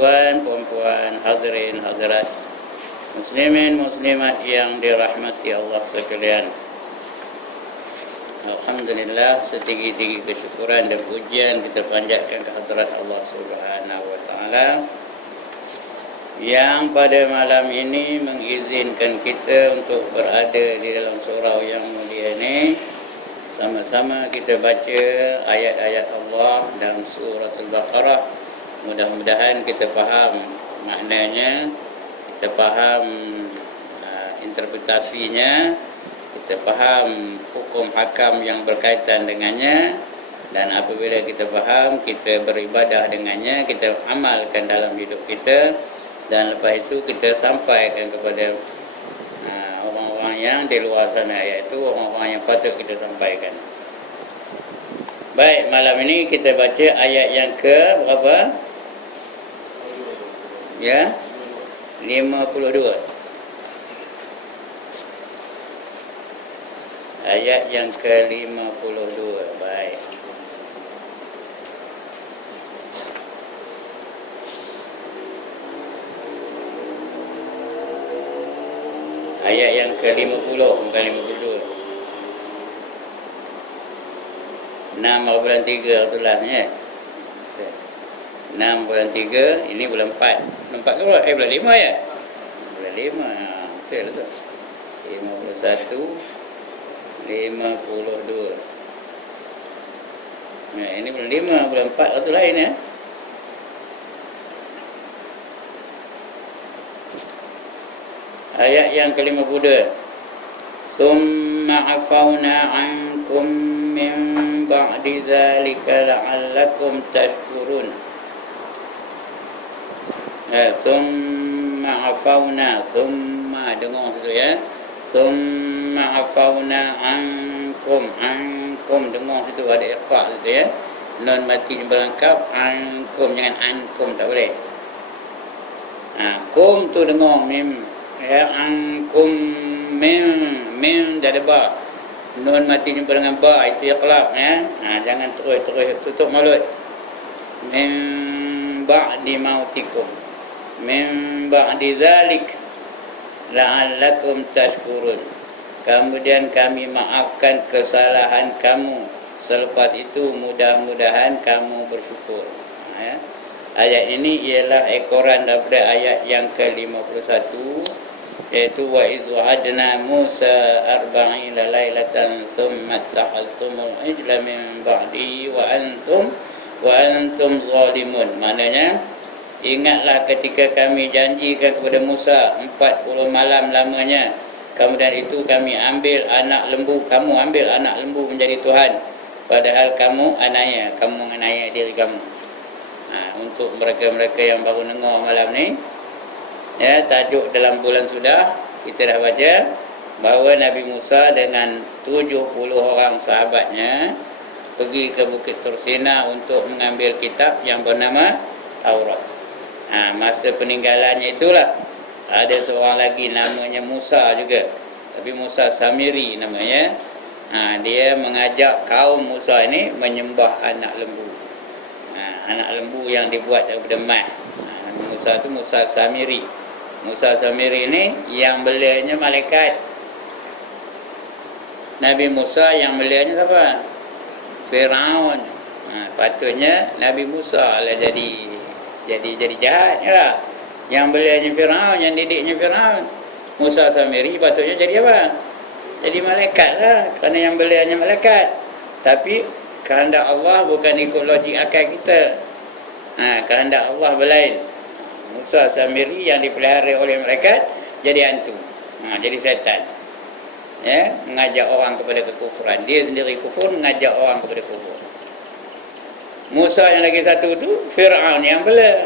Puan-puan, hadirin hadirat, muslimin muslimat yang dirahmati Allah sekalian. Alhamdulillah, setinggi-tinggi kesyukuran dan pujian kita panjatkan ke hadirat Allah Subhanahu wa taala yang pada malam ini mengizinkan kita untuk berada di dalam surau yang mulia ini. Sama-sama kita baca ayat-ayat Allah dalam surah Al-Baqarah. Mudah-mudahan kita faham maknanya, kita faham interpretasinya, kita faham hukum hakam yang berkaitan dengannya, dan apabila kita faham, kita beribadah dengannya, kita amalkan dalam hidup kita, dan lepas itu kita sampaikan kepada orang-orang yang di luar sana, iaitu orang-orang yang patut kita sampaikan. Baik, malam ini kita baca ayat yang ke berapa? Ya, 52. Ayat yang ke-52. Baik. Ayat yang ke-50, bukan 52. 6 bulan 3 tulasnya. 6 bulan 3, ini bulan 4. Bulan 4 ke bulan 5 ya? Bulan 5, betul tu. 51, 52. Nah, ini bulan 5, bulan 4 waktu lain ya. Ayat yang ke-52. Summa afawna ankum min ba'di zalika la'allakum tashkurun. Summa afawna, summa dengar situ ya. Summa afawna ankum, ankum dengar situ ada ikhfa situ ya. Nun mati berlengkap, ankum, jangan ankum, tak boleh. Kum tu dengar mim ya, ankum mim dah ada ba. Nun mati jumpa dengan ba, itu iqlab ya. Jangan terus tutup mulut. Min ba'di mautikum, min ba'di zalik la'allakum tashkurun. Kemudian kami maafkan kesalahan kamu, selepas itu mudah-mudahan kamu bersyukur. Ayat ini ialah ekoran daripada ayat yang ke-51, iaitu wa iz wa'adna Musa 40 lailatan thumma ittakhadhtumul ijla min ba'di wa antum zalimun. Maknanya, ingatlah ketika kami janjikan kepada Musa 40 malam lamanya, kemudian itu kami ambil anak lembu, kamu ambil anak lembu menjadi Tuhan, padahal kamu menganiaya diri kamu. Untuk mereka-mereka yang baru dengar malam ni ya, tajuk dalam bulan sudah kita dah baca bahawa Nabi Musa dengan 70 orang sahabatnya pergi ke Bukit Tursina untuk mengambil kitab yang bernama Taurat. Masa peninggalannya itulah ada seorang lagi namanya Musa juga, tapi Musa Samiri namanya. Dia mengajak kaum Musa ini menyembah anak lembu. Anak lembu yang dibuat daripada emas. Musa itu Musa Samiri. Musa Samiri ini yang belianya malaikat. Nabi Musa yang belianya siapa? Firaun. Patutnya Nabi Musa lah jadi jahatnya lah. Yang belianya Firaun, yang didiknya Firaun. Musa Samiri patutnya jadi apa? Jadi malaikat lah, kerana yang belianya malaikat. Tapi kehendak Allah bukan ikut logik akal kita. Kehendak Allah berlain. Musa Samiri yang dipelihara oleh malaikat jadi hantu, jadi setan. Ya, mengajak orang kepada kekufuran. Dia sendiri kufur, mengajak orang kepada kufur. Musa yang lagi satu tu Fir'aun yang bela,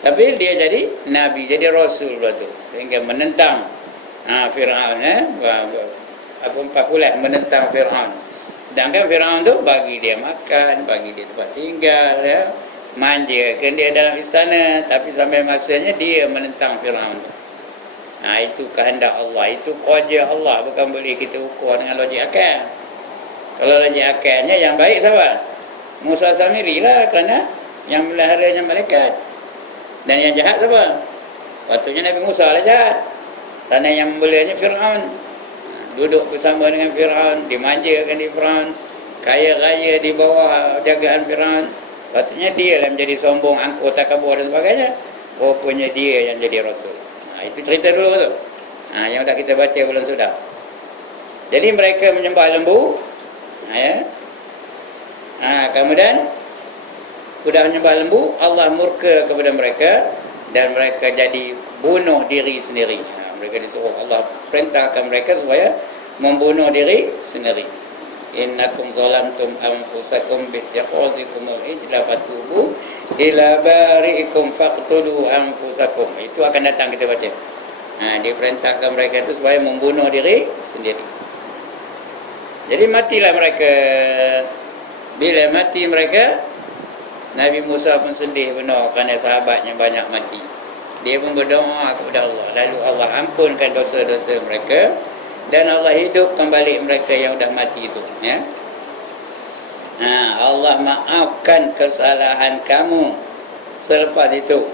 tapi dia jadi nabi, jadi rasul pula tu, sehingga menentang Fir'aun menentang Fir'aun. Sedangkan Fir'aun tu bagi dia makan, bagi dia tempat tinggal ya, manjakan dia dalam istana, tapi sampai masanya dia menentang Fir'aun. Itu kehendak Allah, itu kerja Allah, bukan boleh kita ukur dengan logik akal. Kalau logik akalnya yang baik siapa? Musa Samiri lah, kerana yang meliharanya malaikat. Dan yang jahat siapa? Patutnya Nabi Musa lah jahat. Kerana yang membelanya Fir'aun. Duduk bersama dengan Fir'aun, dimanjakan di Fir'aun, kaya raya di bawah jagaan Fir'aun. Patutnya dia lah menjadi sombong, angkuh, takabur dan sebagainya. Rupanya dia yang jadi Rasul. Itu cerita dulu tu. Yang dah kita baca bulan sudah. Jadi mereka menyembah lembu. Kemudian sudah menyembah lembu, Allah murka kepada mereka dan mereka jadi bunuh diri sendiri. Mereka disuruh Allah perintahkan mereka supaya membunuh diri sendiri. Innakum zalamtum anfusakum bittaqazikum al-ijla fatubu ila bari'ikum faqtulu anfusakum. Itu akan datang kita baca. Diperintahkan mereka itu supaya membunuh diri sendiri. Jadi matilah mereka. Bila mati mereka, Nabi Musa pun sedih benar kerana sahabatnya banyak mati. Dia pun berdoa kepada Allah. Lalu Allah ampunkan dosa-dosa mereka dan Allah hidupkan balik mereka yang dah mati itu. Allah maafkan kesalahan kamu selepas itu.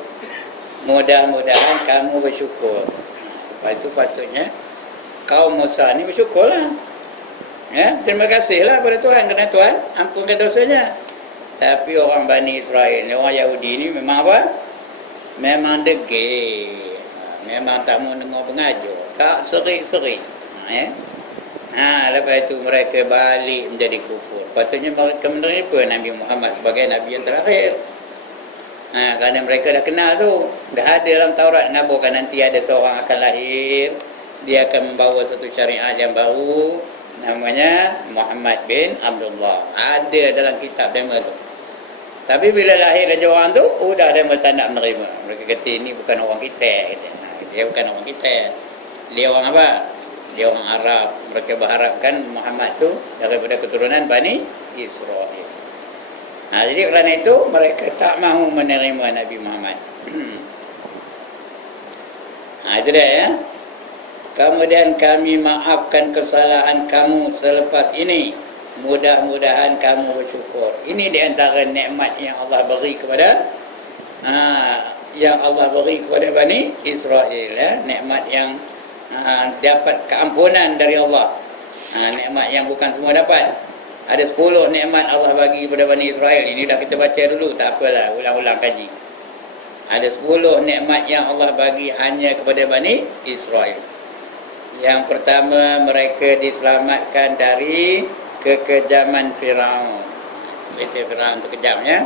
Mudah-mudahan kamu bersyukur. Lepas itu patutnya kaum Musa ni bersyukurlah. Terima kasihlah pada Tuhan kerana Tuhan ampunkan dosanya. Tapi orang Bani Israel, orang Yahudi ni memang apa? Memang degil. Memang tak mau dengar pengajar. Tak serik-serik. Lepas itu mereka balik menjadi kufur. Patutnya mereka menerima Nabi Muhammad sebagai Nabi yang terakhir. Kerana mereka dah kenal tu. Dah ada dalam Taurat ngabarkan nanti ada seorang akan lahir. Dia akan membawa satu syariat yang baru. Namanya Muhammad bin Abdullah. Ada dalam kitab demo tu. Tapi bila lahir dari orang tu, dah demo tak nak menerima. Mereka kata ini bukan orang kita. Dia bukan orang kita. Dia orang apa? Dia orang Arab. Mereka berharapkan Muhammad tu daripada keturunan Bani Israel. Jadi kerana itu mereka tak mahu menerima Nabi Muhammad. Itu dia ya. Kemudian kami maafkan kesalahan kamu selepas ini. Mudah-mudahan kamu bersyukur. Ini di antara nikmat yang Allah beri kepada Bani Israel ya. Nikmat yang dapat keampunan dari Allah. Nikmat yang bukan semua dapat. Ada 10 nikmat Allah bagi kepada Bani Israel. Ini dah kita baca dulu, tak apalah, ulang-ulang kaji. Ada 10 nikmat yang Allah bagi hanya kepada Bani Israel. Yang pertama, mereka diselamatkan dari kekejaman Firaun. Cerita Firaun itu kejam ya.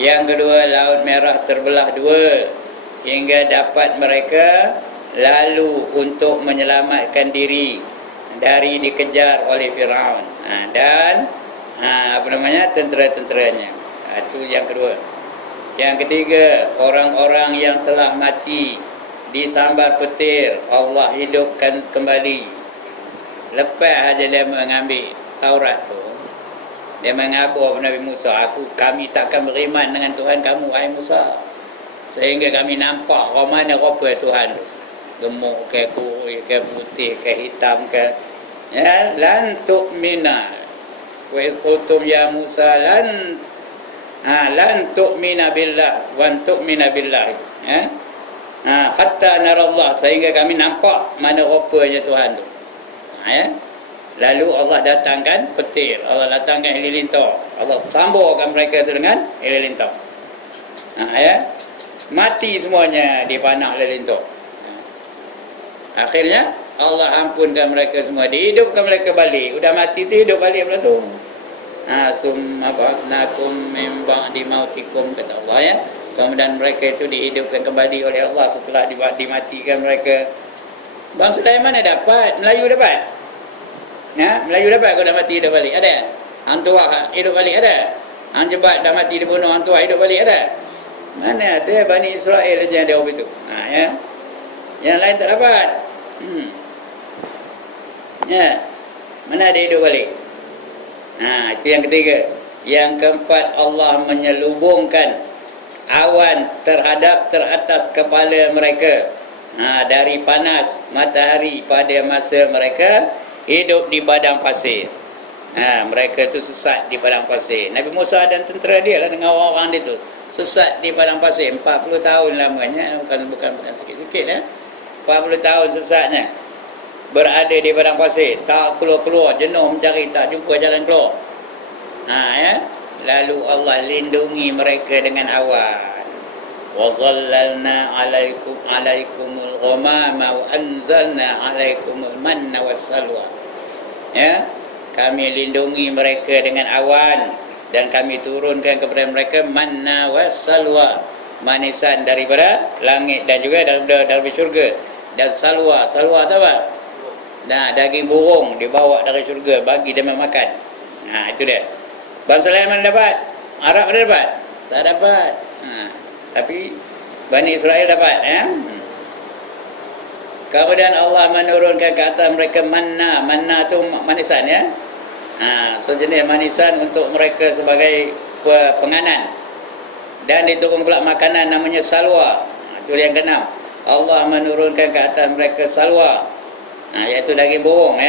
Yang kedua, Laut Merah terbelah dua hingga dapat mereka lalu untuk menyelamatkan diri dari dikejar oleh Firaun dan tentera-tenteranya. Itu yang kedua. Yang ketiga, orang-orang yang telah mati disambar petir, Allah hidupkan kembali. Lepas aja dia mengambil Taurat tu, dia mengabur Nabi Musa, kami takkan beriman dengan Tuhan kamu, wahai Musa, sehingga kami nampak mana rupa Tuhan tu, gemuk ke kurus ke putih ke hitam ke, lan tu'mina wa isqutum ya Musa lan tu'mina billah wa tu'mina billah hatta narallah, sehingga kami nampak mana rupanya Tuhan tu. Lalu Allah datangkan petir, Allah datangkan halilintar, Allah samburkan mereka tu dengan halilintar. Mati semuanya di panah halilintar. Akhirnya Allah ampunkan mereka semua, dihidupkan mereka balik. Udah mati tu hidup balik pula tu. Summa ba'atsnakum min ba'di mautikum, kata Allah ya. Kemudian mereka itu dihidupkan kembali oleh Allah setelah dimatikan mereka. Bangsa lain mana dapat? Melayu dapat? Melayu dapat kalau dah mati hidup balik? Ada? Hang tua hidup balik ada? Hang jebat dah mati dibunuh, hang tua hidup balik ada? Mana ada? Bani Israel saja yang ada begitu. Yang lain tak dapat. Mana ada hidup balik? Itu yang ketiga. Yang keempat, Allah menyelubungkan awan teratas kepala mereka dari panas matahari pada masa mereka hidup di padang pasir. Mereka tu sesat di padang pasir. Nabi Musa dan tentera dia lah dengan orang-orang dia tu sesat di padang pasir 40 tahun lamanya, bukan sikit-sikit 40 tahun sesatnya. Berada di padang pasir, tak keluar-keluar, jenuh mencari, tak jumpa jalan keluar. Lalu Allah lindungi mereka dengan awan. Wa zallalna 'alaikumul ghamama wa anzalna 'alaikumul manna wassalwa. Kami lindungi mereka dengan awan dan kami turunkan kepada mereka manna wassalwa, manisan daripada langit dan juga dari syurga, dan salwa tu apa? Daging burung dibawa dari syurga bagi dia makan. Itu dia. Bangsa lain mana dapat? Arab mana dapat? Tak dapat. Tapi Bani Israel dapat. Kemudian Allah menurunkan ke atas mereka manna. Manna tu manisan sejenis manisan untuk mereka sebagai penganan. Dan diturun pula makanan namanya salwa. Itu yang keenam. Allah menurunkan ke atas mereka salwa, iaitu daging burung.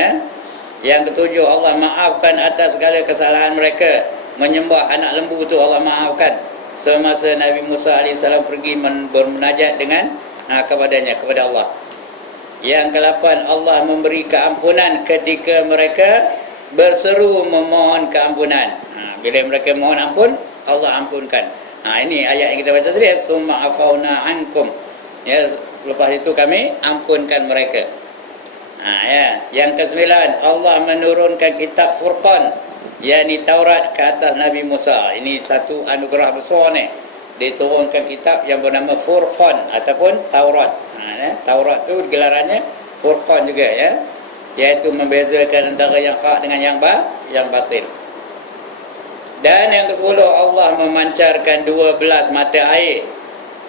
Yang ketujuh, Allah maafkan atas segala kesalahan mereka. Menyembah anak lembu itu Allah maafkan semasa Nabi Musa AS pergi bermunajat dengan kepada Allah. Yang ke-8, Allah memberi keampunan ketika mereka berseru memohon keampunan. Bila mereka mohon ampun, Allah ampunkan. Ini ayat yang kita baca tadi, summa afauna ankum. Lepas itu kami ampunkan mereka. Yang ke-9, Allah menurunkan kitab Furqan, yakni Taurat, ke atas Nabi Musa. Ini satu anugerah besar ni. Diturunkan kitab yang bernama Furqan ataupun Taurat. Taurat tu gelarannya Furqan juga, iaitu membezakan antara yang hak dengan yang batil. Dan yang ke-10, Allah memancarkan 12 mata air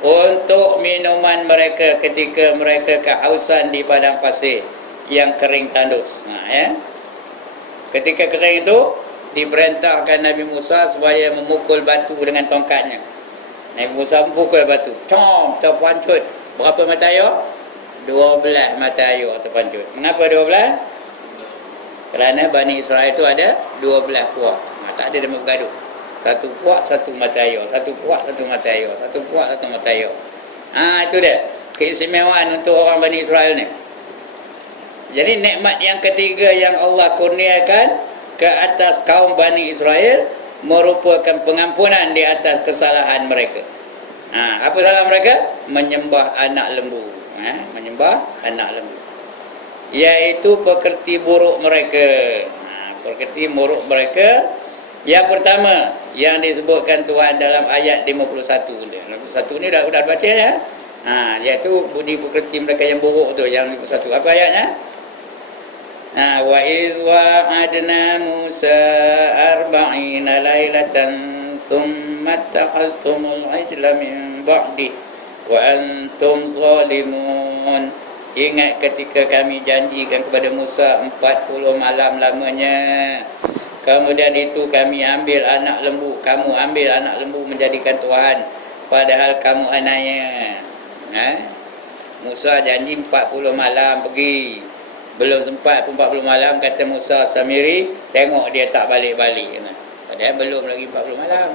untuk minuman mereka ketika mereka kehausan di padang pasir yang kering tandus. Ketika kering itu, diperintahkan Nabi Musa supaya memukul batu dengan tongkatnya. Nabi Musa memukul batu, terpancut. Berapa mata air? 12 mata air terpancut. Mengapa 12? Kerana Bani Israel itu ada 12 puak. Tak ada demi bergaduh. Satu puak, satu mata air. Satu puak, satu mata air. Satu puak, satu mata air. Itu dia keistimewaan untuk orang Bani Israel ni. Jadi nikmat yang ketiga yang Allah kurniakan ke atas kaum Bani Israel merupakan pengampunan di atas kesalahan mereka. Apa salah mereka? Menyembah anak lembu. Menyembah anak lembu, iaitu pekerti buruk mereka. Pekerti buruk mereka yang pertama yang disebutkan Tuhan dalam ayat 51. 51 ni dah baca iaitu budi pekerti mereka yang buruk tu, yang 51. Apa ayatnya? Wa iz wa'adna Musa 40 lailatan thumma takhastumul ijla min ba'di wa antum zalimun. Ingat ketika kami janjikan kepada Musa 40 malam lamanya, kemudian itu kami ambil anak lembu, kamu ambil anak lembu menjadikan Tuhan, padahal kamu anaknya. Musa janji 40 malam pergi, belum sempat 40 malam, kata Musa Samiri, tengok dia tak balik-balik. Padahal belum lagi 40 malam.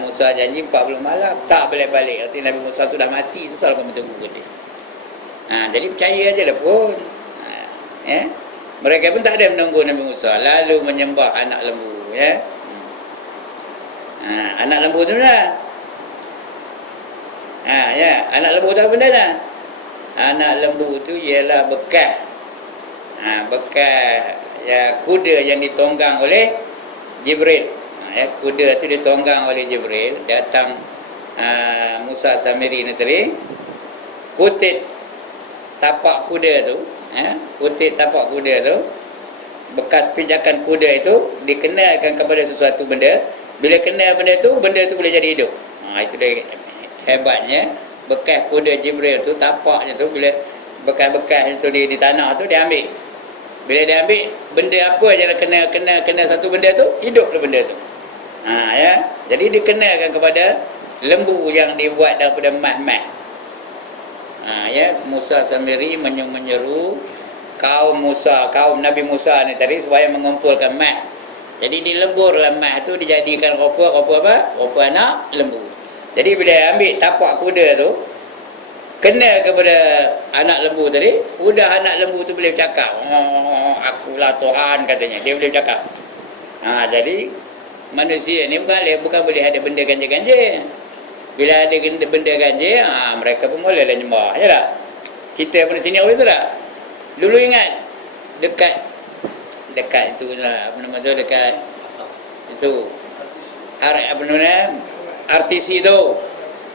Musa janji 40 malam, tak balik-balik. Arti Nabi Musa tu dah mati, tu soal kamu tunggu kata. Jadi percaya aja lah pun. Mereka pun tak ada menunggu Nabi Musa, lalu menyembah anak lembu. Anak lembu tu mana? Anak lembu tu apa benda dah? Anak lembu tu ialah bekas kuda yang ditonggang oleh Jibril. Kuda tu ditonggang oleh Jibril. Datang Musa Samiri ni tadi, kutip tapak kuda tu, kutip tapak kuda tu, bekas pijakan kuda itu dikenalkan kepada sesuatu benda. Bila kenal benda tu boleh jadi hidup. Itu dia hebatnya. Bekas kuda Jibril tu, tapaknya tu, bila bekas-bekas itu di tanah tu dia ambil. Bila dia ambil, benda apa je kena satu benda tu, hiduplah benda tu. Jadi dikenalkan kepada lembu yang dibuat daripada mah-mah. Musa Samiri menyeru kaum Nabi Musa ni tadi supaya mengumpulkan mah. Jadi dileburlah mah tu, dijadikan rupa apa? Rupa anak lembu. Jadi bila ambil tapak kuda tu, kena kepada anak lembu tadi, udah anak lembu tu boleh bercakap. Oh, akulah Tuhan katanya. Dia boleh bercakap. Jadi manusia ni bukan boleh ada benda ganjil-ganjil. Bila ada benda ganjil, mereka pun mulalah nyembah. Ya tak? Kita pada sini boleh tu tak? Dulu ingat dekat itu lah, apa nama tu, dekat itu apa nama RTC tu.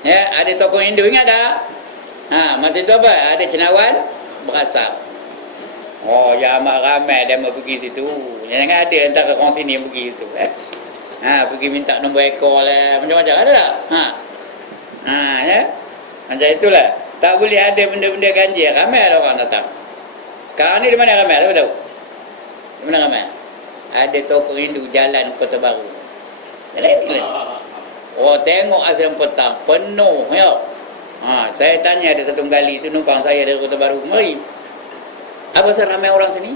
Ya, ada tokoh Hindu, ingat tak? Masa tu apa? Ada cendawan berasap. Oh, ya amat ramai dia mau pergi situ. Jangan ada entah ke orang sini yang pergi situ. Pergi minta nombor ekor lah, macam-macam ada tak? Ya. Macam itulah. Tak boleh ada benda-benda ganjil. Ramai ada orang datang. Sekarang ni di mana ramai? Siapa tahu? Di mana ramai? Ada tokoh Hindu jalan Kota Baru. Jalan ni lah. Oh, tengok asal petang penuh ya. Saya tanya ada satu gali tu numpang saya dari Kota Baru kemari. Apa sebab ramai orang sini?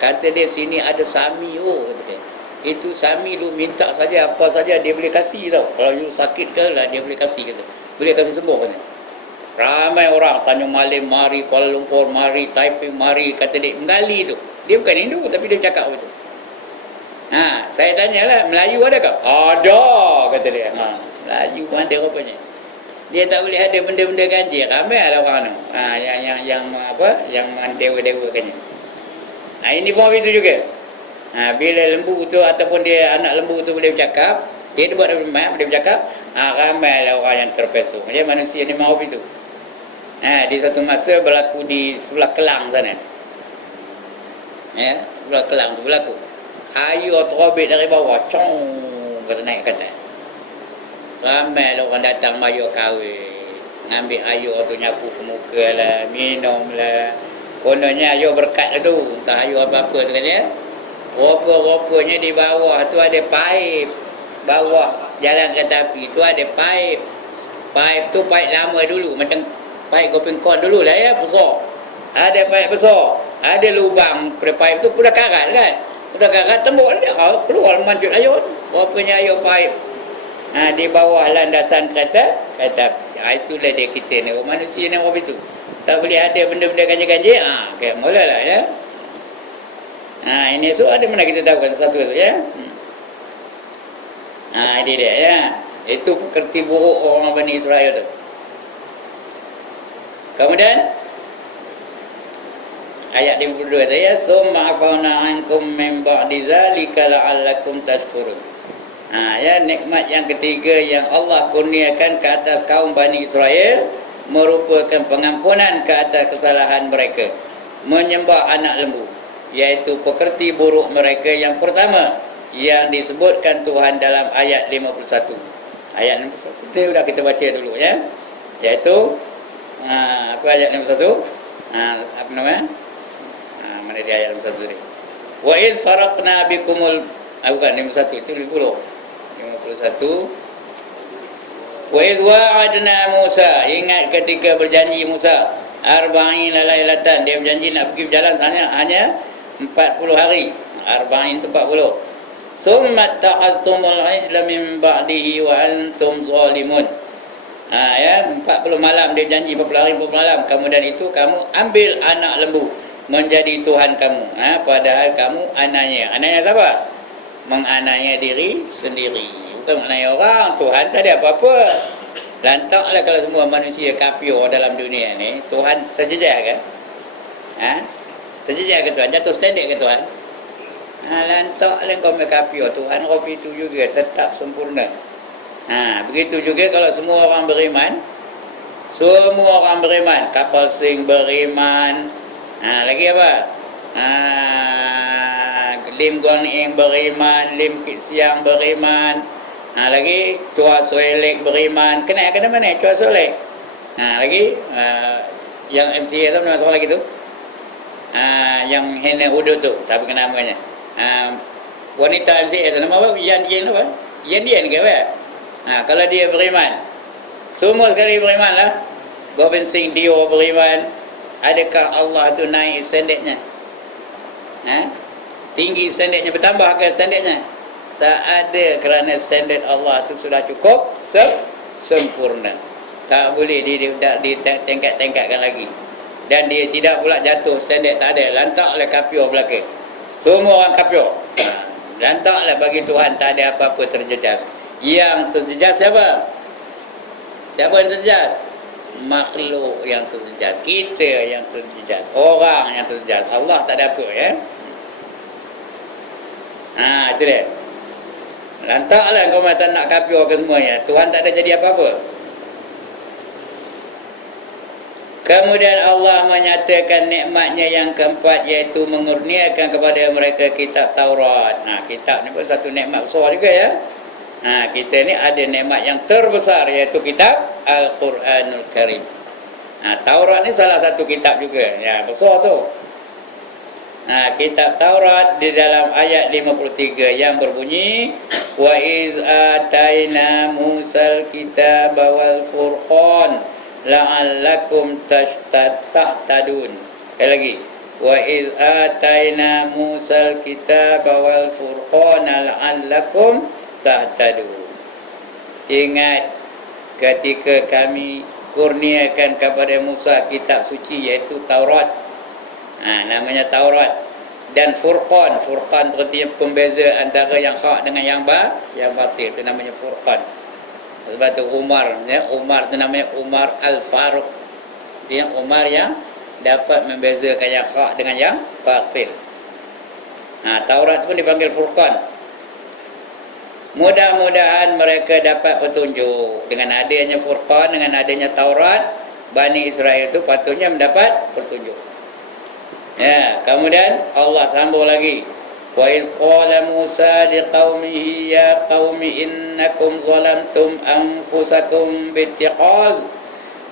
Kata dia sini ada Sami. Kata dia. Itu Sami lu minta saja apa saja dia boleh kasih tau. Kalau you sakit ke lah dia boleh kasih kata. Boleh kasih sembuh kata. Ramai orang Tanjung Malim mari, Kuala Lumpur mari, Taiping mari, kata dia menggali tu. Dia bukan Hindu tapi dia cakap begitu. Saya tanyalah, Melayu ada ke? Ada kata dia. Melayu pun ada rupanya. Dia tak boleh ada benda-benda ganjil. Ramai ada orang tu. Yang dewa-dewa kan. Ini pun begitu juga. Bila lembu tu ataupun dia anak lembu tu boleh bercakap, dia buat boleh bercakap, ramai lah orang yang terpesong. Jadi manusia ni mahu begitu. Di satu masa berlaku di sebelah Kelang sana. Ya, sebelah Kelang tu berlaku. Ayu terobek dari bawah, kata naik ke atas. Ramai lah orang datang mayu kahwin. Ngambil ayu tu nyapu ke muka lah, minum lah. Kononnya ayu berkat lah tu. Entah ayu apa-apa tu kan ya. Rupa-rupanya di bawah tu ada paip. Bawah jalan kereta api tu ada paip. Paip tu paip lama dulu. Macam paip gopeng kon dulu lah ya, besar. Ada paip besar. Ada lubang pada paip tu, udah karat kan. Udah karat tembok dia. Keluar mancut ayu. Rupanya ayu paip. Di bawah landasan kereta api. Itulah dia kita ni. Manusia ni orang itu. Tak boleh ada benda-benda ganjil-ganjil. Okay, mulalah ya. Ini so ada mana kita tahu kan satu tu ya. Ini dia ya. Itu pekerti buruk orang Bani Israel tu. Kemudian ayat 52 tu ya, summa afawna ankum min ba'di zalika la'allakum tashkurun. Ya, nikmat yang ketiga yang Allah kurniakan ke atas kaum Bani Israel merupakan pengampunan ke atas kesalahan mereka, menyembah anak lembu, iaitu pekerti buruk mereka yang pertama yang disebutkan Tuhan dalam ayat 51. Ayat 51 dia sudah kita baca dulu ya. Iaitu apa ayat 51? Apa nama? Mana dia ayat 51 tadi? Wa iz faraqna bikumul bukan 51 itu 51. Wa iz wa'adna Musa, ingat ketika berjanji Musa arba'ina lailatan, dia berjanji nak pergi berjalan hanya 40 hari. Arba'in itu 40. Summa ta'aztumul ijla min ba'dihi wa antum zalimun. Ya, 40 malam dia janji, 40 hari 40 malam. Kemudian itu kamu ambil anak lembu menjadi Tuhan kamu. Padahal kamu anaknya. Anaknya siapa? Menganiaya diri sendiri. Bukan menganiaya orang. Tuhan tak ada apa-apa. Lantaklah kalau semua manusia kafir dalam dunia ni, Tuhan terjejas ke? Terjejas ke Tuhan? Jatuh standard ke Tuhan? Lantaklah kau kafir. Tuhan Rabbi itu juga tetap sempurna. Begitu juga kalau semua orang beriman. Semua orang beriman. Kapal Sing beriman. Lagi apa? Lim Guang Ing beriman, Lim Kit Siang beriman. Lagi Chua Soelek beriman. Kena mana Chua Soelek? Lagi yang MCA tu nama lagi tu. Yang Hena Hudu tu, siapa kena namanya? Wanita MCA tu nama apa? Yan apa? Yan ke apa? Kalau dia beriman, semua sekali beriman lah. Gobind Singh Dio beriman. Adakah Allah tu naik standardnya? Tinggi standardnya, bertambah ke standardnya? Tak ada, kerana standard Allah tu sudah cukup sempurna. Tak boleh ditingkat-tingkatkan lagi. Dan dia tidak pula jatuh standard, tak ada. Lantaklah kapior belaka. Semua orang kapior. Lantaklah bagi Tuhan, tak ada apa-apa terjejas. Yang terjejas siapa? Siapa yang terjejas? Makhluk yang terjejas. Kita yang terjejas. Orang yang terjejas. Allah tak ada apa, ya. Itu dia. Lantaklah kau tak nak kapior ke semuanya. Tuhan tak ada jadi apa-apa. Kemudian Allah menyatakan nikmatnya yang keempat, iaitu mengurniakan kepada mereka kitab Taurat. Kitab ni pun satu nikmat besar juga, ya. Kita ni ada nikmat yang terbesar, iaitu kitab Al-Quranul Karim. Taurat ni salah satu kitab juga, ya, besar tu. Kitab Taurat di dalam ayat 53 yang berbunyi, wa iz ataina Musal kitaba wal furqan la'allakum tahtadun. Sekali lagi, wa iz ataina Musal kitaba wal furqana la'allakum tahtadun. Ingat ketika kami kurniakan kepada Musa kitab suci, iaitu Taurat. Namanya Taurat. Dan Furqan. Furqan itu artinya pembeza antara yang hak dengan yang batil. Itu namanya Furqan. Sebab itu Umar, ya, Umar itu namanya Umar Al-Faruq. Dia Umar yang dapat membezakan yang hak dengan yang batil. Taurat pun dipanggil Furqan. Mudah-mudahan mereka dapat petunjuk. Dengan adanya Furqan, dengan adanya Taurat, Bani Israel itu patutnya mendapat petunjuk. Ya, kemudian Allah sambung lagi. Wa iz qala Musa liqaumihi ya qaumi innakum zalamtum anfusakum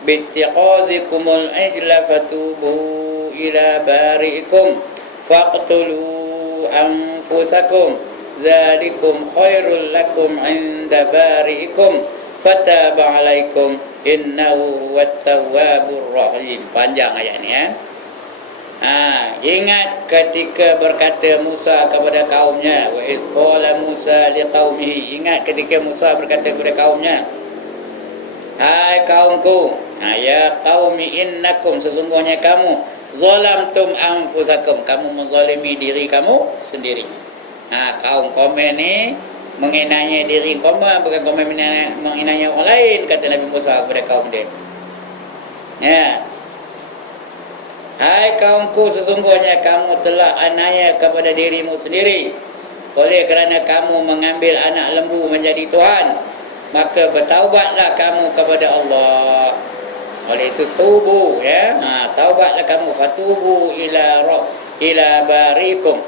bittiqazikumul ajla fatubu ila bari'ikum faqtulu anfusakum dzalikum khairul lakum 'inda bari'ikum fataba 'alaikum innahu wat-tawwabur rahim. Panjang ayat ni, ya. Ingat ketika berkata Musa kepada kaumnya, wa iz qala Musa liqaumihi. Ingat ketika Musa berkata kepada kaumnya, hai kaumku, ya qaumi innakum, sesungguhnya kamu, zalamtum anfusakum, kamu menzalimi diri kamu sendiri. Kaum komen ni menghinanya diri kaum, bukan komen menghinanya orang lain, kata Nabi Musa kepada kaum dia. Ya. Hai kaumku, sesungguhnya kamu telah aniaya kepada dirimu sendiri oleh kerana kamu mengambil anak lembu menjadi Tuhan. Maka bertaubatlah kamu kepada Allah. Oleh itu tubu, ya. Taubatlah kamu, fatubu ila barikum.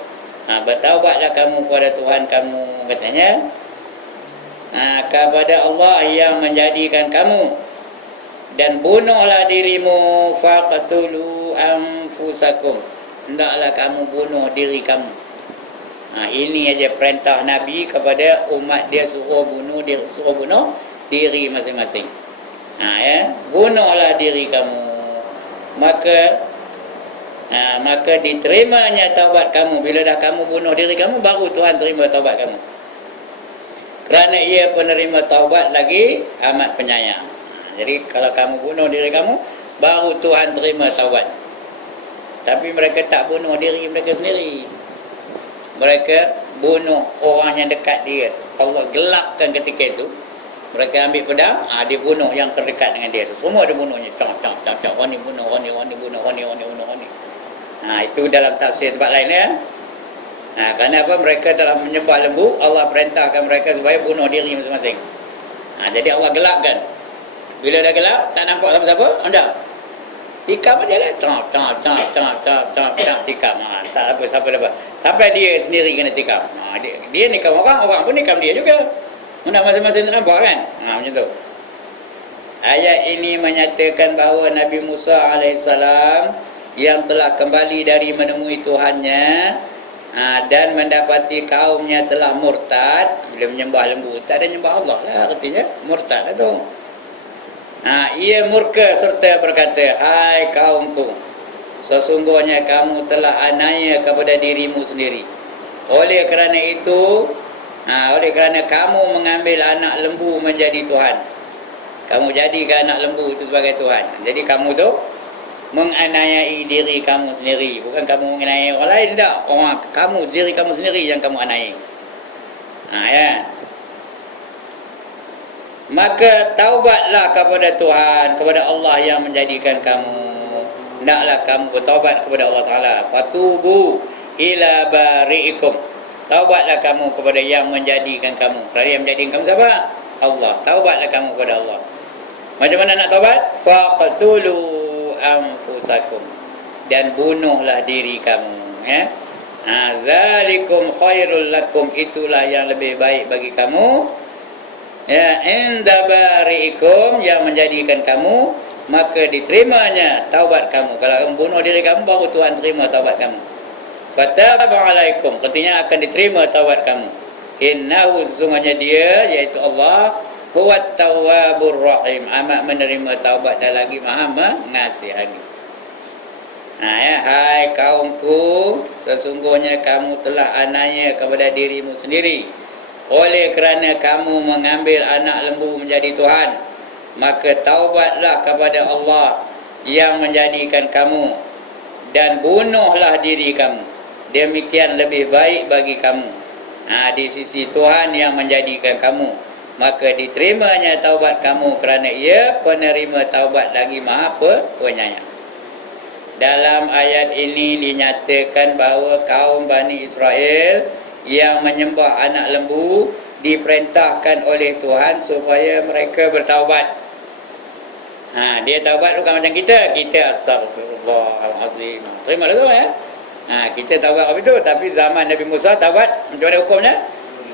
Bertaubatlah kamu kepada Tuhan kamu, katanya. Kepada Allah yang menjadikan kamu, dan bunuhlah dirimu, faqtulu anfusakum, hendaklah kamu bunuh diri kamu. Ini aja perintah Nabi kepada umat dia, suruh bunuh diri masing-masing. Ya, bunuhlah diri kamu, maka diterimanya taubat kamu. Bila dah kamu bunuh diri kamu, baru Tuhan terima taubat kamu, kerana Ia penerima taubat lagi amat penyayang. Jadi kalau kamu bunuh diri kamu, baru Tuhan terima taubat. Tapi mereka tak bunuh diri mereka sendiri. Mereka bunuh orang yang dekat dia. Allah gelapkan ketika itu. Mereka ambil pedang, dia bunuh yang terdekat dengan dia tu. Semua dia bunuhnya. Cak. Orang ni bunuh, orang ni bunuh. Itu dalam tafsir tempat lain, ya. Kerana apa? Mereka telah menyembah lembu. Allah perintahkan mereka supaya bunuh diri masing-masing. Jadi Allah gelapkan. Bila dah gelap, tak nampak siapa-siapa, anda tikam aja lah. Tikam. Tak apa, siapa dapat. Sampai dia sendiri kena tikam. Dia nikam orang pun nikam dia juga. Anda masing-masing tak nampak, kan? Macam tu. Ayat ini menyatakan bahawa Nabi Musa AS yang telah kembali dari menemui Tuhannya, dan mendapati kaumnya telah murtad. Bila menyembah lembu, tak ada menyembah Allah lah, artinya murtad lah tu. Ia murka serta berkata, hai kaumku, sesungguhnya kamu telah aniaya kepada dirimu sendiri. Oleh kerana itu, Oleh kerana kamu mengambil anak lembu menjadi Tuhan. Kamu jadikan anak lembu itu sebagai Tuhan. Jadi kamu tu menganiayai diri kamu sendiri. Bukan kamu menganiayai orang lain, tidak. Kamu, diri kamu sendiri yang kamu aniayai. Ya. Maka taubatlah kepada Tuhan, kepada Allah yang menjadikan kamu. Hendaklah kamu bertaubat kepada Allah Ta'ala. Fatubu ila bari'ikum. Taubatlah kamu kepada yang menjadikan kamu. Kerana yang menjadikan kamu siapa? Allah. Taubatlah kamu kepada Allah. Macam mana nak taubat? Faqtulu anfusakum. Dan bunuhlah diri kamu. Ya. Zalikum khairul lakum. Itulah yang lebih baik bagi kamu. Ya, inda bari'ikum, yang menjadikan kamu, maka diterimanya taubat kamu. Kalau kamu bunuh diri kamu, baru Tuhan terima taubat kamu. Fataba alaikum, artinya akan diterima taubat kamu. Innahu, sesungguhnya dia, iaitu Allah, huwat tawwabur rahim, amat menerima taubat dan lagi maha mengasihani. Ya, hai kaumku, sesungguhnya kamu telah aniaya kepada dirimu sendiri. Oleh kerana kamu mengambil anak lembu menjadi Tuhan, maka taubatlah kepada Allah yang menjadikan kamu, dan bunuhlah diri kamu. Demikian lebih baik bagi kamu di sisi Tuhan yang menjadikan kamu, maka diterimanya taubat kamu, kerana ia penerima taubat lagi maha penyayang. Dalam ayat ini dinyatakan bahawa kaum Bani Israel yang menyembah anak lembu diperintahkan oleh Tuhan supaya mereka bertaubat. Dia taubat bukan macam kita. Kita astagfirullahalazim. Terima tu ya. Kita taubat apa itu, tapi zaman Nabi Musa taubat macam mana hukumnya?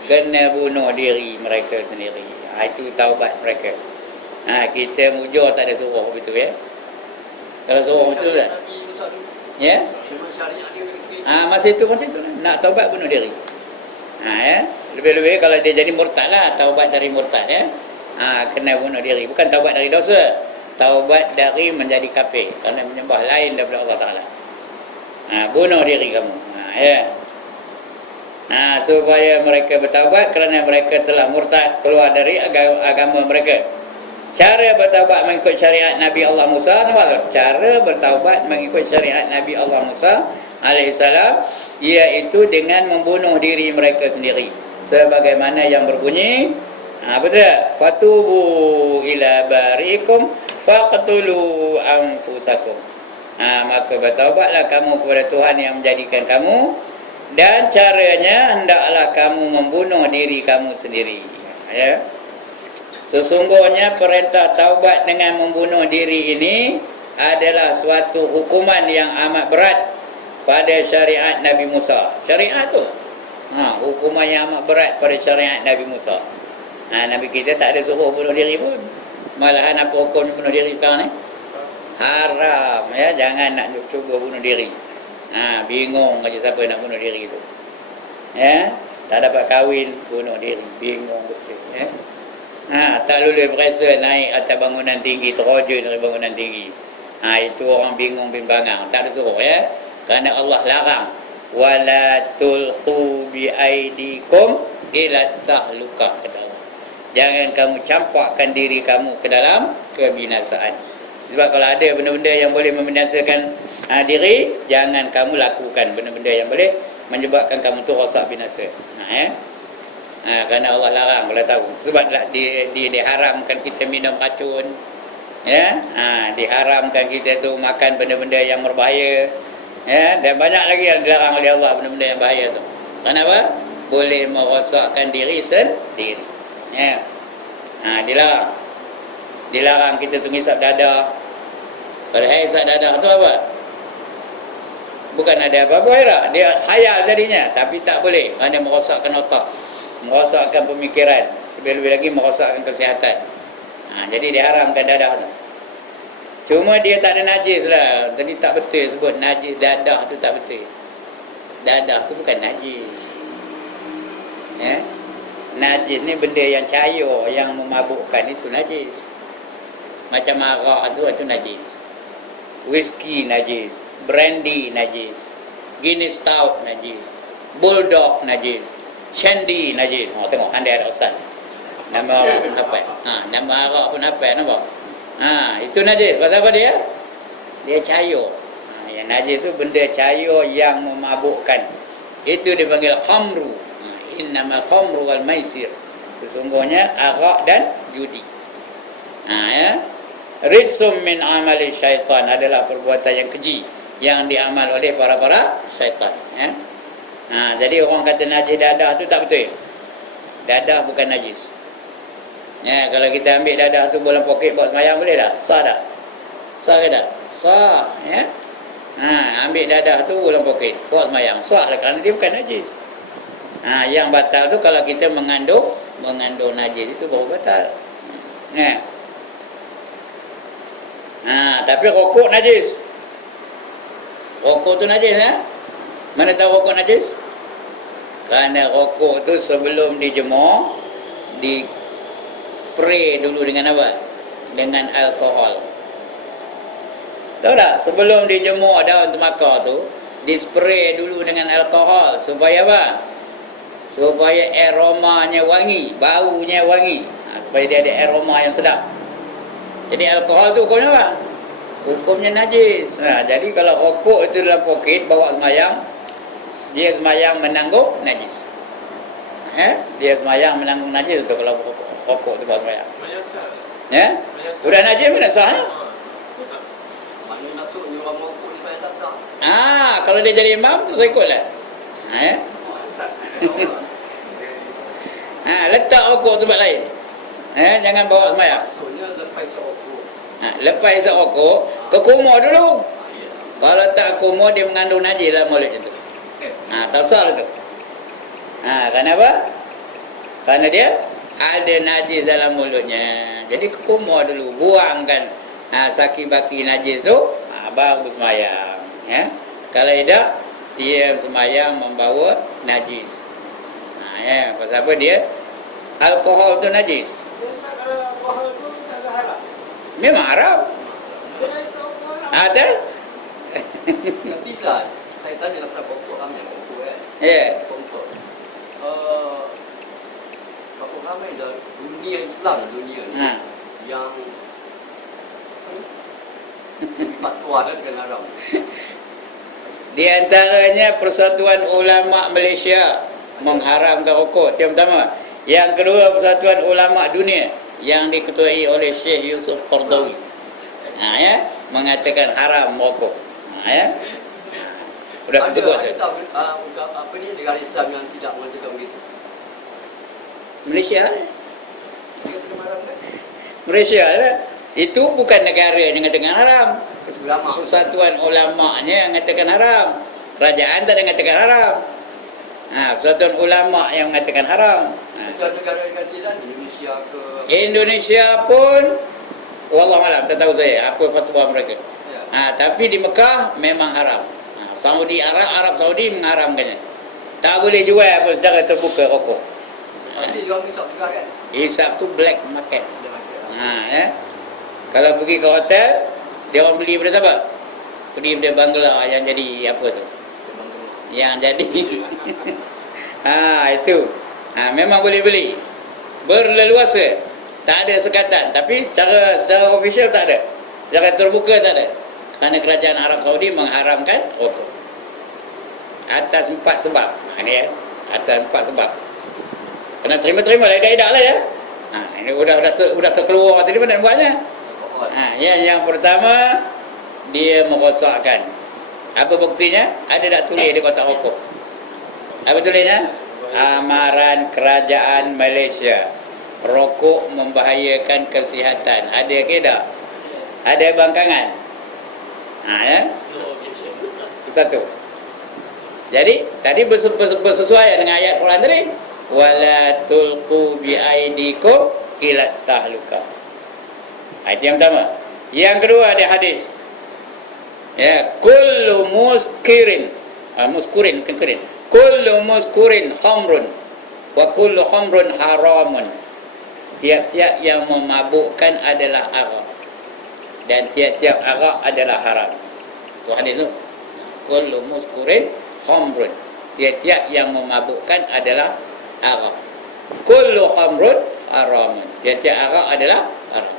Kena bunuh diri mereka sendiri. Itu taubat mereka. Kita mujur tak ada suruh begitu ya. Kalau suruh betul tak? Ya. Masa itu macam itu nak taubat bunuh diri. Ya. Lebih-lebih kalau dia jadi murtad lah, taubat dari murtad ya. Kena bunuh diri, bukan taubat dari dosa, taubat dari menjadi kafir kerana menyembah lain daripada Allah Taala. Bunuh diri kamu. Ya. Supaya mereka bertaubat kerana mereka telah murtad, keluar dari agama mereka. Cara bertaubat mengikut syariat Nabi Allah Musa, cara bertaubat mengikut syariat Nabi Allah Musa alaihissalam, iaitu dengan membunuh diri mereka sendiri, sebagaimana yang berbunyi fatubu ila bari'ikum faqtulu anfusakum. Maka bertaubatlah kamu kepada Tuhan yang menjadikan kamu, dan caranya hendaklah kamu membunuh diri kamu sendiri. Ya. Sesungguhnya perintah taubat dengan membunuh diri ini adalah suatu hukuman yang amat berat pada syariat Nabi Musa. Syariat tu hukuman yang amat berat pada syariat Nabi Musa. Nabi kita tak ada suruh bunuh diri pun. Malahan apa hukum bunuh diri sekarang ni? Haram ya, jangan nak cuba bunuh diri. Bingung aja siapa nak bunuh diri tu. Ya, tak dapat kahwin bunuh diri, bingung betul ya. Tak lulus berasa naik atas bangunan tinggi, terojol dari bangunan tinggi. Itu orang bingung bimbangang, tak ada suruh ya. Kerana Allah larang, wala tulqu bi aidikum ila tahluka, kata Allah. Jangan kamu campakkan diri kamu ke dalam kebinasaan. Sebab kalau ada benda-benda yang boleh membinasakan diri, jangan kamu lakukan benda-benda yang boleh menyebabkan kamu tu rosak binasa. Kerana Allah larang, kalau tahu. Sebab diharamkan kita minum racun, ya. Diharamkan kita tu makan benda-benda yang berbahaya. Ya, dan banyak lagi yang dilarang oleh Allah, benda-benda yang bahaya tu. Kenapa? Boleh merosakkan diri sendiri. Ya. Dilarang. Dilarang kita tu ngisap dada. Kalau hisap dada tu apa? Bukan ada apa-apa ya, dia khayal jadinya, tapi tak boleh kerana merosakkan otak, merosakkan pemikiran, lebih-lebih lagi merosakkan kesihatan. Jadi diharamkan dadah tu. Cuma dia tak ada najis lah. Tadi tak betul sebut najis dadah tu, tak betul. Dadah tu bukan najis. Ya. Najis ni benda yang cair, yang memabukkan, itu najis. Macam arak tu najis. Whisky najis, brandy najis, Guinness Stout najis, Bulldog najis. Shandy najis. Tengok anda ada ustaz. Nama arak pun hafal. Nama arak pun hafal, nampak? Itu najis. Pasal apa dia? Dia cair. Yang najis tu benda cair yang memabukkan. Itu dipanggil khamru. Innamal khamru wal maisir. Sesungguhnya arak dan judi. Ya. Rijsum min amali syaitan adalah perbuatan yang keji yang diamal oleh para syaitan. Ya. Jadi orang kata najis dadah tu tak betul. Dadah bukan najis. Ya, kalau kita ambil dadah tu bola poket buat semayang boleh tak? Sah tak? Sah ke tak? Sah. Ya. Ambil dadah tu bola poket buat semayang. Sah lah kerana dia bukan najis. Yang batal tu kalau kita mengandung najis itu baru batal. Ya. Tapi rokok najis. Rokok tu najis, Mana tahu rokok najis? Kerana rokok tu sebelum dijemur, di spray dulu dengan apa? Dengan alkohol. Tahu tak? Sebelum dijemur daun tembakau tu, di spray dulu dengan alkohol supaya apa? Supaya aromanya wangi, baunya wangi. Supaya dia ada aroma yang sedap. Jadi alkohol tu hukumnya apa? Hukumnya najis. Jadi kalau rokok itu dalam poket bawa semayang, dia semayang menanggung najis. Dia semayang menanggung najis tu kalau rokok tu bawa semayang. Ya? Sudah najis mana sahnya? Mana masuk ni orang rokok ni banyak tak sah. Kalau dia jadi imam tu saya ikutlah. Ya? Letak rokok tempat lain. Jangan bawa semayang. Maksudnya lepas rokok. Lepas isap rokok, ke kumur dulu. Kalau tak kumur, dia mengandung najis dalam mulut itu. Tak sah tu. Kenapa? Kerana dia ada najis dalam mulutnya. Jadi ke kumur dulu, buangkan saki-baki najis tu, baru semayang. Ya? Kalau tidak, dia semayang membawa najis. Ya, pasal apa dia? Alkohol tu najis. Ustaz, kalau alkohol tu tak ada haram. Memang haram. Bila isap alkohol haram. Ada? Tapi Ustaz, saya tanya pasal pokok ramai pokok Ya. pokok. Pokok ramai dalam dunia Islam ni yang fatwa dah dengan haram. Di antaranya Persatuan Ulama Malaysia mengharamkan rokok. Yang pertama. Yang kedua, Persatuan Ulama Dunia yang diketuai oleh Syekh Yusuf Qardawi. Ya, mengatakan haram merokok. Ya. Sudah tegur. Apa ni negara Islam yang tidak mengatakan begitu? Malaysia. Dia kena haramkan. Malaysia lah. Itu bukan negara yang mengatakan haram. Ulama. Persatuan ulama'nya yang mengatakan haram. Kerajaan tak ada mengatakan haram. Persatuan ulama' yang mengatakan haram. Macam negara yang tidak, Indonesia ke? Indonesia pun wallahualam, tak tahu saya apa fatwa mereka. Ya. Tapi di Mekah memang haram. Saudi Arab Saudi mengharamkannya. Tak boleh jual apa secara terbuka rokok. Nanti dia orang hisap juga kan? Hisap tu black market. Dia makan. Ya. Kalau pergi ke hotel, dia orang beli daripada siapa? Beli daripada Bangla yang jadi apa tu? Yang jadi itu. Memang boleh beli. Berleluasa. Tak ada sekatan. Tapi secara official tak ada. Secara terbuka tak ada. Kerana kerajaan Arab Saudi mengharamkan rokok. Atas 4 sebab. Ini ya. Atas 4 sebab. Kena terima-terima lah. Edak-edak lah ya. Ini sudah terkeluar tadi mana buatnya. Yang pertama, dia merosakkan. Apa buktinya? Ada tak tulis di kotak rokok? Apa tulisnya? Amaran kerajaan Malaysia. Rokok membahayakan kesihatan. Ada ke tak? Ada bangkangan. Ya. Satu. Jadi tadi bersesuaian dengan ayat Quran tadi. Wala tulqu bi aidikum ila tahluka. Itu yang pertama. Yang kedua ada hadis. Ya, kullu muskirin. Muskurin bukan. Kullu muskurin khamrun wa kullu khamrun haramun. Tiap-tiap yang memabukkan adalah arak dan tiap-tiap arak adalah haram. Tu hadis tu. Kullu muskurin khamrun. Tiap-tiap yang memabukkan adalah arak. Kullu khamrun haramun. Tiap-tiap arak adalah haram.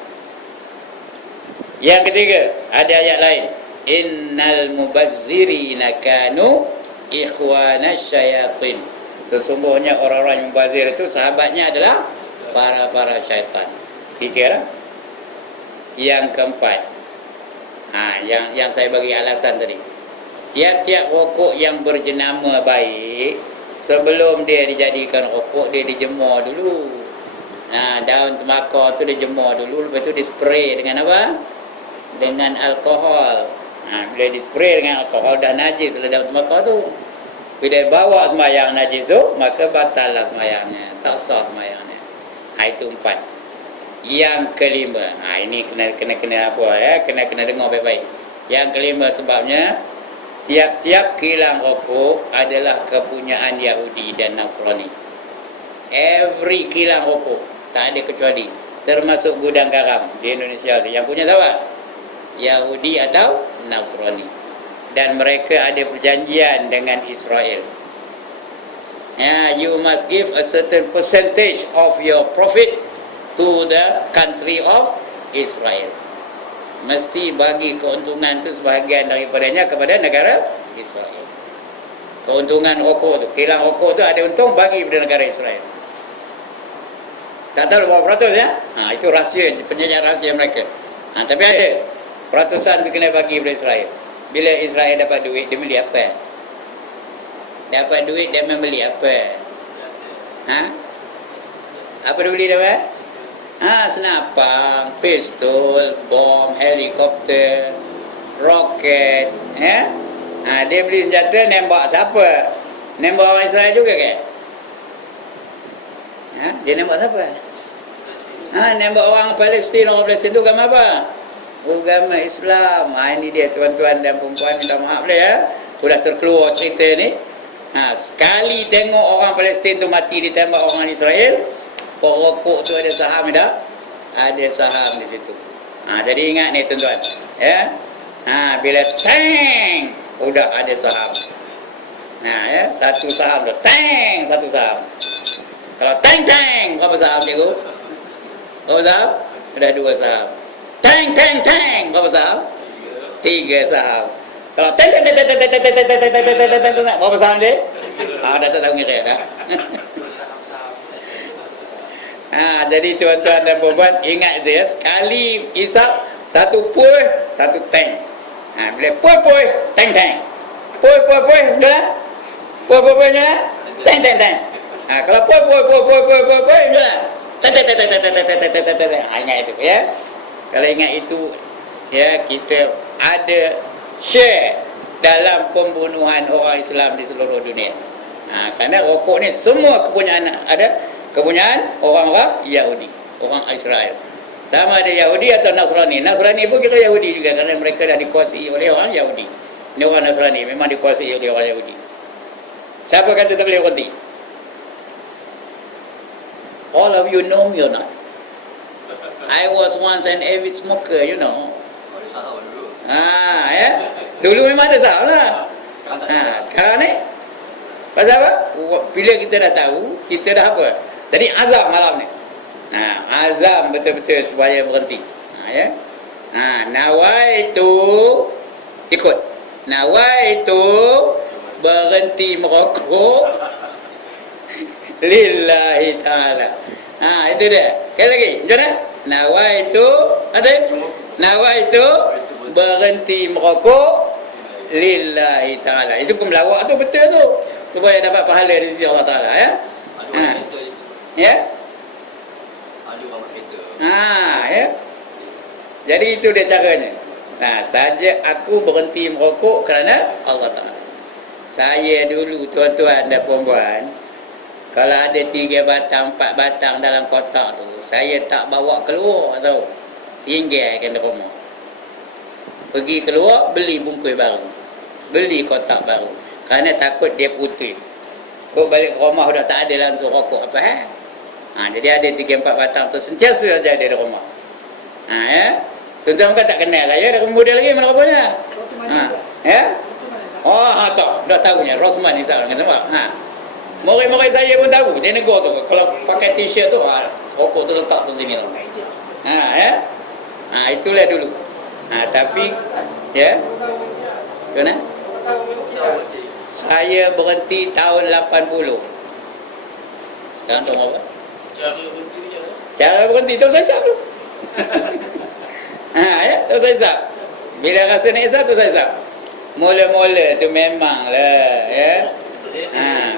Yang ketiga, ada ayat lain. Innal mubazzirina kanu ikhwana syayatin. Sesungguhnya orang-orang yang mubazir itu sahabatnya adalah para syaitan. Tiga lah. Yang keempat, yang saya bagi alasan tadi. Tiap-tiap rokok yang berjenama baik, sebelum dia dijadikan rokok, dia dijemur dulu. Daun tembakau tu dijemur dulu, lepas tu dispray dengan apa? Dengan alkohol. Bila dispray dengan alkohol, dah najis lah daun tembakau tu. Bila bawa sembahyang najis tu, maka batallah sembahyangnya, tak sah sembahyangnya. Itu 4. Yang kelima, ini kena apa ya? Kena dengar baik-baik. Yang kelima sebabnya, tiap-tiap kilang rokok adalah kepunyaan Yahudi dan Nasrani. Every kilang rokok, tak ada kecuali, termasuk gudang garam di Indonesia tu. Yang punya siapa? Yahudi atau Nasrani. Dan mereka ada perjanjian dengan Israel. You must give a certain percentage of your profit to the country of Israel. Mesti bagi keuntungan tu sebahagian daripadanya kepada negara Israel. Keuntungan rokok tu, kilang rokok tu ada untung, bagi kepada negara Israel. Tak tahu berapa peratus ya? Itu rahsia, perjanjian rahsia mereka. Tapi ada peratusan tu kena bagi kepada Israel. Bila Israel dapat duit, dia beli apa? Dapat duit, dia membeli apa? Apa dia beli dapat? Senapang, pistol, bom, helikopter, roket. Dia beli senjata, nembak siapa? Nembak orang Israel juga ke? Dia nembak siapa? Nembak orang Palestin. Orang Palestin tu agama apa? Agama Islam. Ini dia tuan-tuan dan perempuan, minta maaf lah ya. Sudah terkeluar cerita ni. Sekali tengok orang Palestin tu mati ditembak orang Israel, perokok tu ada saham tak? Ada saham di situ. Jadi ingat ni tuan-tuan. Ya. Bila tang, udah ada saham. Satu saham tu. Tang, satu saham. Kalau tang, berapa saham cikgu? Berapa saham? Sudah 2 saham. Tang, berapa saham? 3 saham. Kalau tang, berapa saham dia? Dah tak tahu ngira dah. Jadi tuan-tuan dan puan ingat dia, sekali hisap satu pui, satu tang. Bila pui, tang. Pui, dah? Pui, dah? Tang. Kalau pui, dah? Tang. Ingat itu ya. Kalau ingat itu, ya, kita ada share dalam pembunuhan orang Islam di seluruh dunia. Kerana rokok ni semua kepunyaan orang-orang Yahudi, orang Israel. Sama ada Yahudi atau Nasrani. Nasrani pun kira Yahudi juga, kerana mereka dah dikuasai oleh orang Yahudi. Ini orang Nasrani memang dikuasai oleh orang Yahudi. Siapa kata tak boleh berhenti? All of you know me or not? I was once an avid smoker, you know. Ya. Dulu memang ada saham lah. Sekarang ni pasal apa? Bila kita dah tahu, kita dah apa? Tadi azam malam ni. Azam betul-betul supaya berhenti. Ya. Nawaitu ikut. Nawaitu berhenti merokok lillahi ta'ala. Itu dia. Sekali lagi. Macam mana? Nawaitu berhenti merokok lillahi ta'ala. Itu pun melawak tu betul tu, supaya dapat pahala di sisi Allah Ta'ala ya. Ya. Ya. Jadi itu dia caranya. Saja aku berhenti merokok kerana Allah Ta'ala. Saya dulu tuan-tuan dan puan-puan, kalau ada 3 batang, 4 batang dalam kotak tu, saya tak bawa keluar tau. Tinggalkan di rumah. Pergi keluar, beli bungkus baru. Beli kotak baru. Kerana takut dia putih. Kau balik rumah dah tak ada langsung rokok apa. Jadi ada 3-4 batang tu sentiasa saja ada di rumah. Ya. Tuan-tuan kan tak kenal saya, dah kemudian lagi mana rokoknya? Ya? Tak. Dah tahunya. Rosman ni salah. Murid-murid saya pun tahu. Dia negur tu. Kalau pakai t-shirt tu, rokok tu letak tu sini. Ya. Itulah dulu. Tapi, ya. Macam mana? Saya berhenti tahun 80. Sekarang tahun apa? Cara berhenti tu saya sab tu. Ya, tu saya sab. Bila rasa nak isap tu saya sab. Mula-mula tu memanglah, ya.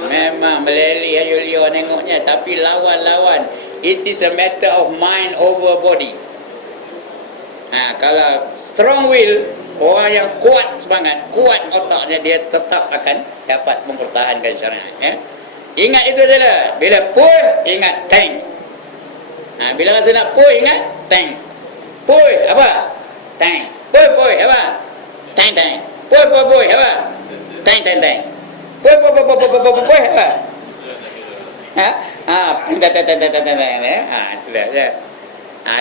Memang meleli ayo-liyo nengoknya, tapi lawan-lawan. It is a matter of mind over body. Kalau strong will, orang yang kuat semangat, kuat otaknya, dia tetap akan dapat mempertahankan syariat. Ya. Ingat itu saja. Bila push, ingat tank. Bila rasa nak push, ingat tank. Push, apa? Tank. Push, apa? Tank. Push, apa? Tank. Push, apa? Sudah ya.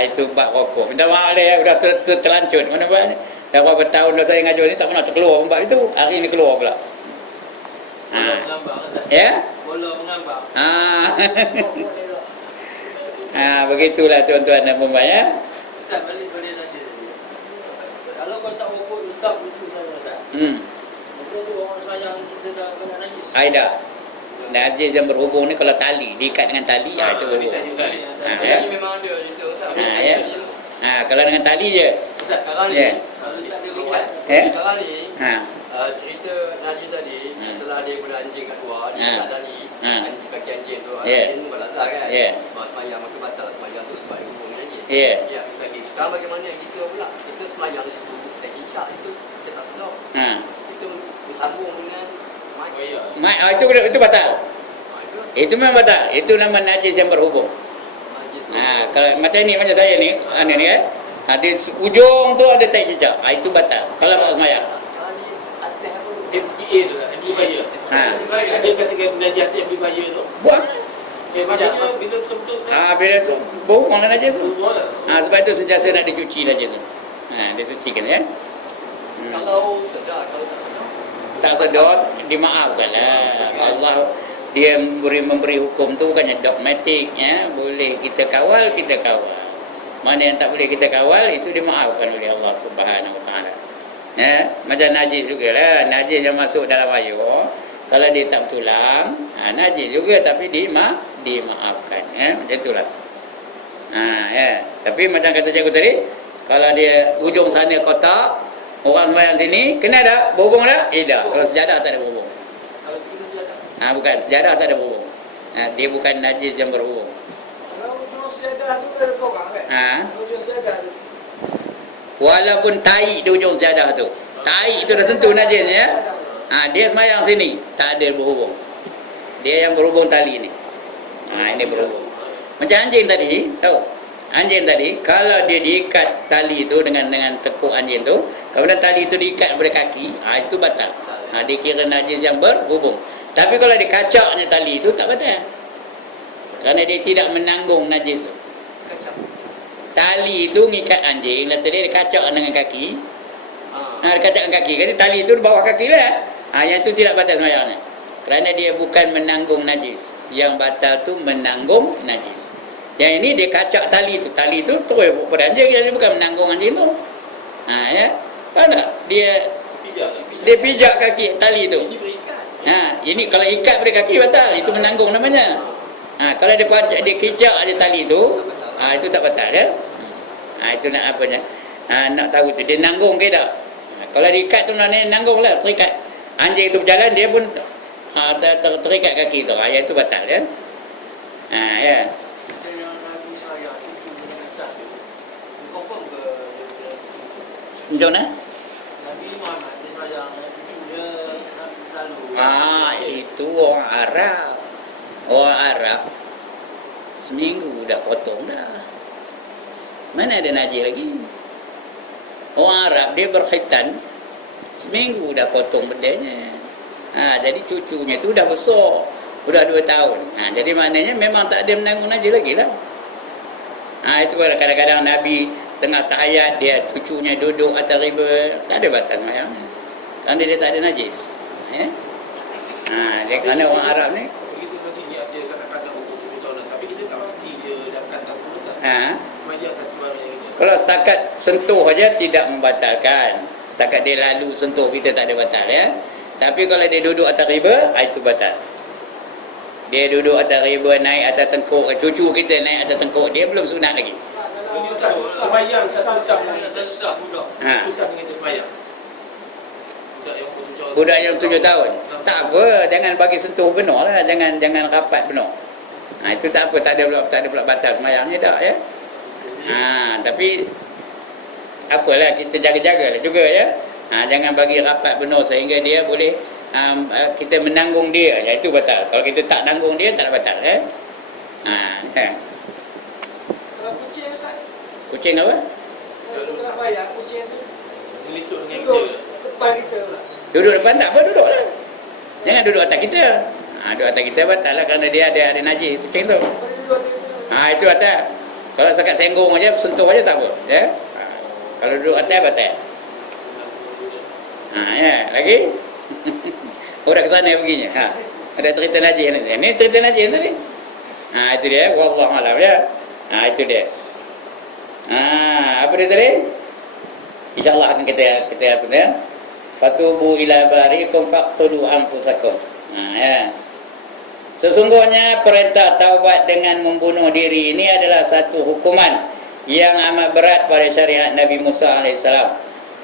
Itu bak rokok. Minta maaf dia sudah terlanjut. Mana buat? Dah berapa tahun dah saya ngajar ni tak pernah terkeluar bab itu. Hari ni keluar pula. Ya? Bola mengambang. Begitulah tuan-tuan dan puan-puan ya. Ustaz balik saja. Kalau kau tak rokok, letak lucu sana Ustaz. Betul tu orang sayang kita dah kena najis. Aida. Najis yang berhubung ni kalau tali, diikat dengan tali, itu berhubung. Ya. Memang ada itu Ustaz. Ya. Kalau dengan tali je. Ustaz, kalau ni, kalau tak ada riwayat. Kalau ni, cerita najis tadi, setelah dia guna anjing kat luar, dia tak tali, anjing kaki anjing tu, anjing tu berazar kan. Semayang maka batal semayang tu sebab dia hubung dengan najis. Ya. Sekarang bagaimana kita pula, kita semayang di situ, tak isyak itu, kita tak sedar. Itu bersambung dengan itu batal. Itu memang batal. Itu nama najis yang berhubung. Kalau macam ni, macam saya ni, ni di ujung tu ada tai cicak. Itu batal. Kalau nak semayang. FBA tu, FBA. Dia katakan najis FBA tu. Buang. Maknanya bila betul-betul bila tu berhubung dengan najis tu. Sebab itu sentiasa nak dicuci najis tu. Dia sucikan ya. Kalau sedar, kalau tak sedar. Tak sedar, dimaafkanlah. Allah dia memberi hukum tu bukannya dogmatik ya. Boleh kita kawal, kita kawal. Mana yang tak boleh kita kawal, itu dimaafkan oleh Allah Subhanahu Wa Taala. Ya, macam najis jugalah. Najis yang masuk dalam air, kalau dia tak bertulang, najis juga tapi dimaafkan ya. Macam itulah. Ya. Tapi macam kata cikgu tadi, kalau dia ujung sana kotak, orang sembahyang sini, kena tak? Berhubung tak? Tak. Kalau sejadah tak ada berhubung. Kalau kita sejadah? Bukan, sejadah tak ada berhubung. Dia bukan najis yang berhubung. Kalau ujung sejadah tu ada korang kan? Ujung sejadah tu. Walaupun tahi di ujung sejadah tu. Tahi itu dah tentu najis ya. Dia sembahyang sini, tak ada berhubung. Dia yang berhubung tali ni. Ini berhubung. Macam anjing tadi, tahu? Anjing tadi, kalau dia diikat tali tu dengan tekuk anjing tu, kemudian tali itu diikat pada kaki, itu batal. Dia kira najis yang berhubung. Tapi kalau dikacaknya tali itu, tak batal. Kerana dia tidak menanggung najis tu. Tali itu ngikat anjing, lepas dia dikacak dengan kaki. Dikacak dengan kaki, jadi tali itu di bawah kaki lah. Yang itu tidak batal sembahyangnya. Kerana dia bukan menanggung najis. Yang batal tu menanggung najis. Yang ini dia kacak tali tu terus pada anjing, jadi bukan menanggung anjing tu. Ya. Faham tak? Dia pijak kaki tali tu. Ini kalau ikat pada kaki batal, itu menanggung namanya. Kalau dia kicak aja tali tu, itu tak batal ya. Itu nak apanya? Nak tahu tu dia nanggung ke tak? Kalau diikat tu nanggunglah, terikat. Anjing itu berjalan, dia pun terikat kaki tu. Yang itu batal ya. Ya. Macam mana? Nabi Muhammad dia sayang cucu dia Nabi selalu. Itu orang Arab. Orang Arab seminggu dah potong dah. Mana ada najis lagi? Orang Arab dia berkhitan seminggu dah potong bedanya. Jadi cucunya tu dah besar. Sudah 2 tahun. Jadi maknanya memang tak ada menanggung najis lagi lah. Itu kadang-kadang Nabi tengah tahiyat, dia cucunya duduk atas riba, tak ada batas sembahyangnya. Kerana dia tak ada najis. Ya? Dia kerana orang Arab ni. Begitu Semaya satu hari ini. Kalau setakat sentuh aja tidak membatalkan. Setakat dia lalu sentuh kita tak ada batal ya. Tapi kalau dia duduk atas riba, itu batal. Dia duduk atas riba, naik atas tengkuk, cucu kita naik atas tengkuk, dia belum sunat lagi. Semayang satu sah budak. Satu sah dengan dia semayang. Budak yang 7 tahun. Tak apa, jangan bagi sentuh benar lah, jangan rapat benar. Itu tak apa, tak ada pula batal semayangnya dah ya. Tapi apalah, kita jaga-jaga juga ya. Jangan bagi rapat benar sehingga dia boleh kita menanggung dia, itu batal. Kalau kita tak tanggung dia, tak batal ya. Kalau kucing Ustaz, Kucing apa? kalau tengah bayar kucing tu Melisuk dengan duduk kita. depan kita pula. Duduk depan tak apa, duduk lah. Jangan duduk atas kita. Duduk atas kita batal lah, kerana dia ada najis kucing tu. Duduk kita. Itu atas. Kalau sekat senggong aja, sentuh aja tak apa ya. Kalau duduk atas batal. Ya, lagi. Orang ke sana perginya. Ada cerita najis ni. Ini cerita najis tadi. Itu dia, wallahu alam ya. Itu dia. Apa dia tadi? InsyaAllah akan kita apa ya? Fatubu ila bariikum faqtulu anfusakum. Ya. Sesungguhnya perintah taubat dengan membunuh diri ini adalah satu hukuman yang amat berat pada syariat Nabi Musa AS.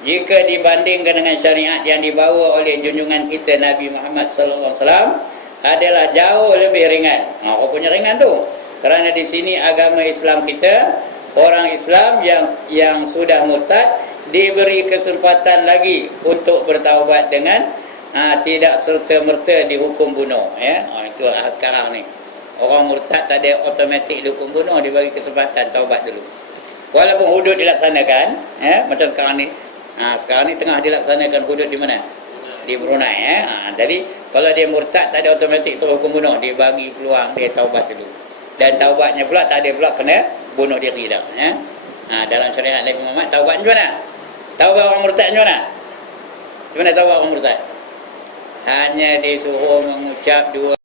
Jika dibandingkan dengan syariat yang dibawa oleh junjungan kita Nabi Muhammad SAW, adalah jauh lebih ringan. Rupanya ringan tu. Kerana di sini agama Islam kita, orang Islam yang sudah murtad diberi kesempatan lagi untuk bertaubat dengan tidak serta-merta dihukum bunuh ya. Itu sekarang ni. Orang murtad tak ada automatik dihukum bunuh, dibagi kesempatan taubat dulu. Walaupun hudud dilaksanakan ya, macam sekarang ni. Sekarang ni tengah dilaksanakan hudud di mana? Di Brunei ya. Jadi kalau dia murtad tak ada automatik terhukum bunuh, dia bagi peluang dia taubat dulu. Dan taubatnya pula tak ada pula kena bunuh diri dah ya. Dalam syariat Nabi Muhammad taubat macam mana? Taubat orang murtad macam mana? Macam mana taubat orang murtad? Hanya disuruh mengucap 2